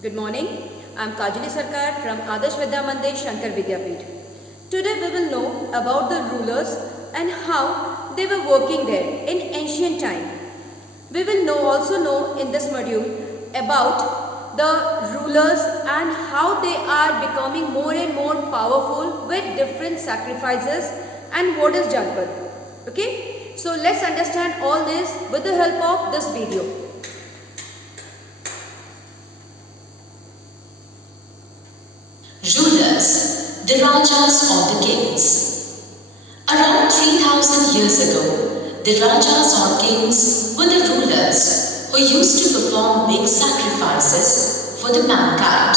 Good morning. I am Kajoli Sarkar from ADARSH MANDIR SHANKAR PEETH. Today we will know about the rulers and how they were working there in ancient time. We will also know in this module about the rulers and how they are becoming more and more powerful with different sacrifices and what is Janpat. Okay, so let's understand all this with the help of this video. Rulers, the Rajas or the kings. Around 3000 years ago, the Rajas or kings were the rulers who used to perform big sacrifices for the mankind.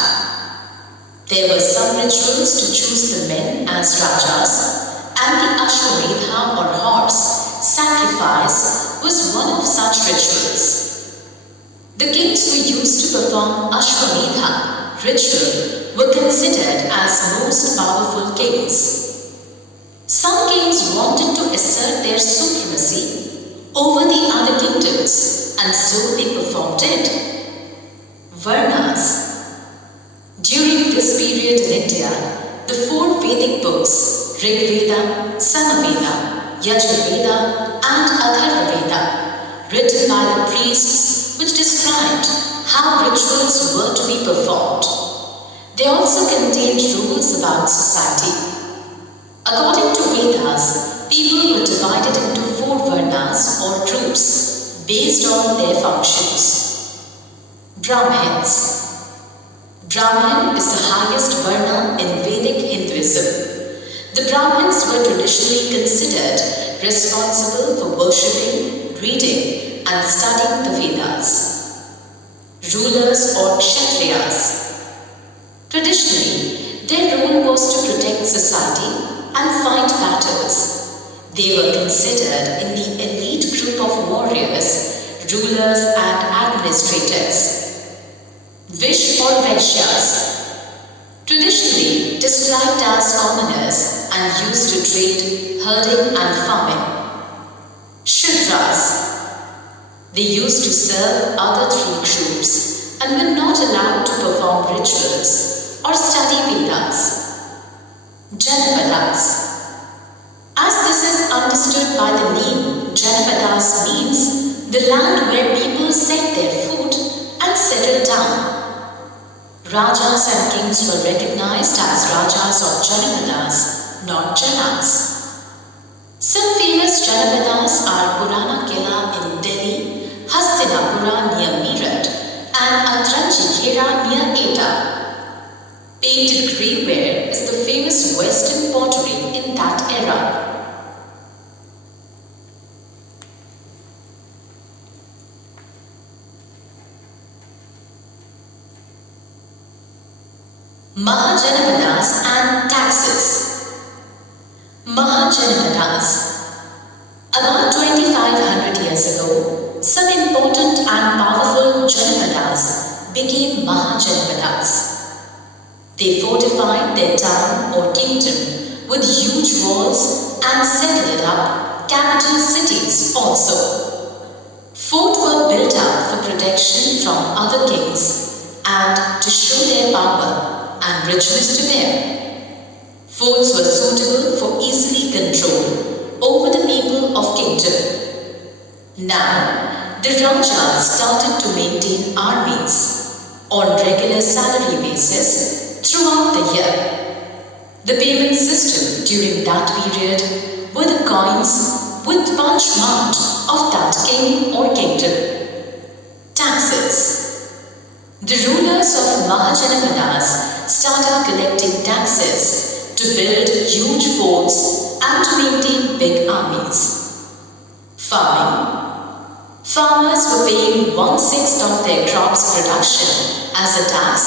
There were some rituals to choose the men as Rajas, and the Ashwamedha or horse sacrifice was one of such rituals. The kings who used to perform Ashwamedha ritual were considered as most powerful kings. Some kings wanted to assert their supremacy over the other kingdoms, and so they performed it. Varnas. During this period in India, the four Vedic books, Rig Veda, Samaveda, Yajurveda and Atharva Veda, written by the priests, which described how rituals were to be performed. They also contained rules about society. According to Vedas, people were divided into four varnas or groups based on their functions. Brahmins. Brahmin is the highest varna in Vedic Hinduism. The Brahmins were traditionally considered responsible for worshipping, reading and studying the Vedas. Rulers or Kshatriyas. Traditionally, their role was to protect society and fight battles. They were considered in the elite group of warriors, rulers and administrators. Vish or Vaishyas. Traditionally described as commoners and used to trade, herding and farming. Shudras. They used to serve other three groups and were not allowed to perform rituals or study Vedas. Janapadas. As this is understood by the name, Janapadas means the land where people set their foot and settle down. Rajas and kings were recognized as Rajas or Janapadas, not Janas. Some famous Janapadas are Purana Kila in Delhi, Hastinapura near Meerut, and Atranchikera near Etah. Painted grey ware is the famous Western pottery in that era. Mahajanapadas and taxes. Mahajanapadas. About 2500 years ago, some important and powerful Janapadas became Mahajanapadas. They fortified their town or kingdom with huge walls and settled up capital cities also. Forts were built up for protection from other kings and to show their power and richness to them. Forts were suitable for easily control over the people of kingdom. Now, the Rajas started to maintain armies on regular salary basis throughout the year. The payment system during that period were the coins with punch marked of that king or kingdom. Taxes. The rulers of Mahajanapadas started collecting taxes to build huge forts and to maintain big armies. Farming. Farmers were paying 1/6 of their crop's production as a tax,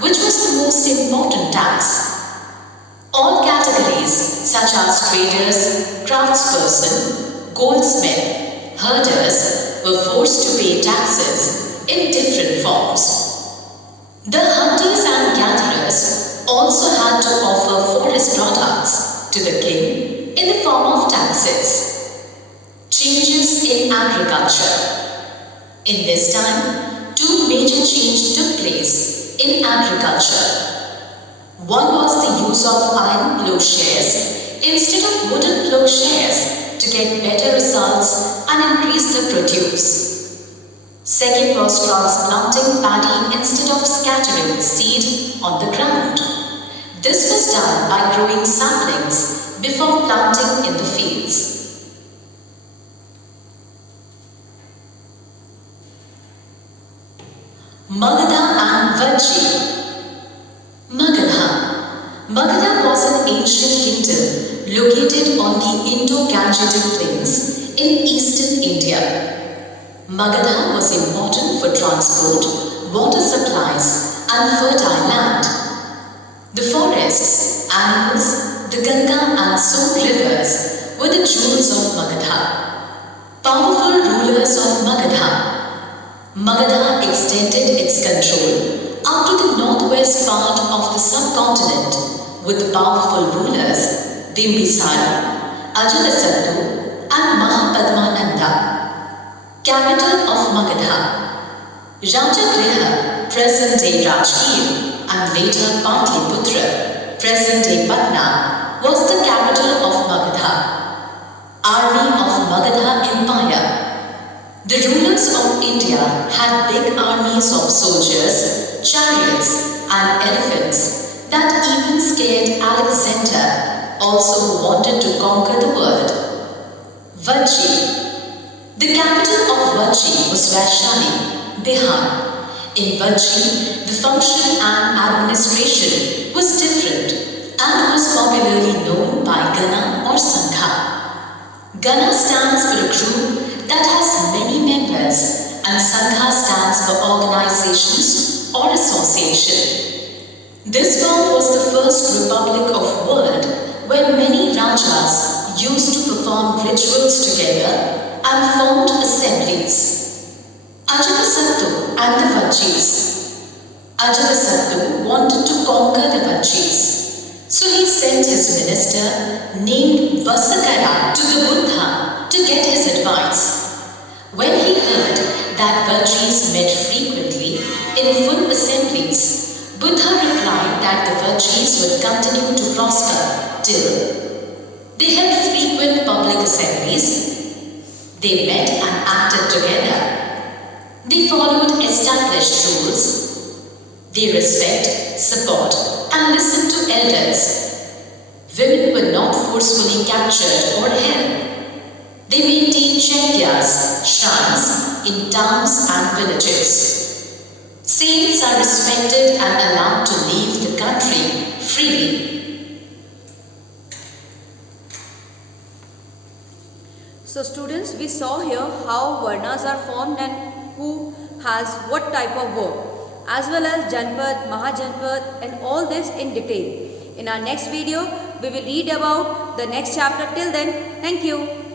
which was the most important tax. All categories such as traders, craftsperson, goldsmith, herders were forced to pay taxes in different forms. The hunters and gatherers also had to offer forest products to the king in the form of taxes. Changes in agriculture. In this time, two major changes took place in agriculture. One was the use of iron plowshares instead of wooden plowshares to get better results and increase the produce. Second was transplanting paddy instead of scattering the seed on the ground. This was done by growing saplings before planting in the fields. Magadha and Vajji. Magadha was an ancient kingdom located on the Indo-Gangetic plains in eastern India. Magadha was important for transport, water supplies and fertile land. The forests, animals, the Ganga and Son rivers were the jewels of Magadha. Powerful rulers of Magadha. Magadha extended its control up to the northwest part of the subcontinent with the powerful rulers Bimbisara, Ajatasattu and Mahapadmananda. Capital of Magadha. Rajagriha, present-day Rajgir, and later Patliputra, present-day Patna, was the capital of Magadha. Army of Magadha Empire. The rulers of India had big armies of soldiers, chariots, and elephants that even scared Alexander, also who wanted to conquer the world. Vajji. The capital of Vajji was Vaishali, Bihar. In Vajji, the function and administration was different and was popularly known by Gana or Sangha. Gana stands for a group that has many members and Sangha stands for organizations or association. This form was the first republic of world where many rajas used to perform rituals together and formed assemblies. Ajatasattu and the Vajjis. Ajatasattu wanted to conquer the Vajjis, so he sent his minister named Vasakara to the Buddha to get his advice. When he heard that Vajjis met frequently in full assemblies, Buddha replied that the Vajjis would continue to prosper till they held frequent public assemblies. They met and acted together. They followed established rules. They respect, support, and listen to elders. Women were not forcefully captured or held. They maintained chaityas, shrines, in towns and villages. Saints are respected and allowed to leave the country freely. So students, we saw here how Varnas are formed and who has what type of work, as well as Janpad, Mahajanpad and all this in detail. In our next video, we will read about the next chapter. Till then, thank you.